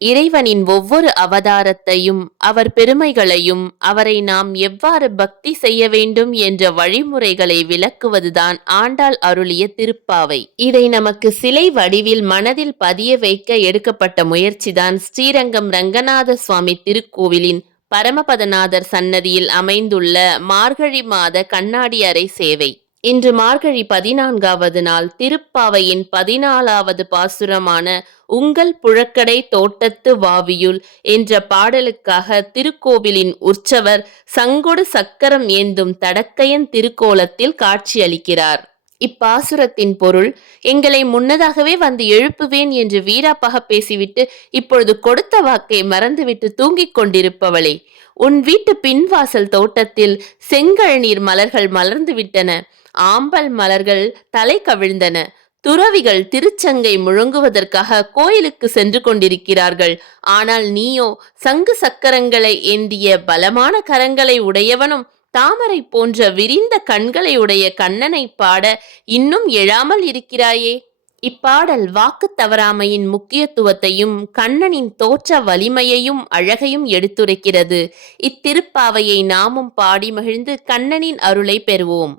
இறைவனின் ஒவ்வொரு அவதாரத்தையும் அவர் பெருமைகளையும் அவரை நாம் எவ்வாறு பக்தி செய்ய வேண்டும் என்ற வழிமுறைகளை விளக்குவதுதான் ஆண்டாள் அருளிய திருப்பாவை. இதை நமக்கு சிலை வடிவில் மனதில் பதிய வைக்க எடுக்கப்பட்ட முயற்சிதான் ஸ்ரீரங்கம் ரங்கநாத சுவாமி திருக்கோவிலின் பரமபதநாதர் சன்னதியில் அமைந்துள்ள மார்கழி மாத கண்ணாடி அறை சேவை. இன்று மார்கழி 14வது நாள். திருப்பாவையின் 14வது பாசுரமான உங்கள் புழக்கடை தோட்டத்து வாவியுள் என்ற பாடலுக்காக திருக்கோவிலின் உற்சவர் சங்கொடு சக்கரம் ஏந்தும் தடக்கையன் திருக்கோலத்தில் காட்சியளிக்கிறார். இப்பாசுரத்தின் பொருள், எங்களை முன்னதாகவே வந்து எழுப்புவேன் என்று வீராப்பாக பேசிவிட்டு இப்பொழுது கொடுத்த வாக்கை மறந்துவிட்டு தூங்கிக் கொண்டிருப்பவளே, உன் வீட்டு பின்வாசல் தோட்டத்தில் செங்கழநீர் மலர்கள் மலர்ந்து விட்டன. ஆம்பல் மலர்கள் தலை கவிழ்ந்தன. துறவிகள் திருச்சங்கை முழங்குவதற்காக கோயிலுக்கு சென்று கொண்டிருக்கிறார்கள். ஆனால் நீயோ சங்கு சக்கரங்களை ஏந்திய பலமான கரங்களை உடையவனும் தாமரை போன்ற விரிந்த கண்களை உடைய கண்ணனை பாட இன்னும் எழாமல் இருக்கிறாயே. இப்பாடல் வாக்கு தவறாமையின் முக்கியத்துவத்தையும் கண்ணனின் தோற்ற வலிமையையும் அழகையும் எடுத்துரைக்கிறது. இத்திருப்பாவையை நாமும் பாடி மகிழ்ந்து கண்ணனின் அருளை பெறுவோம்.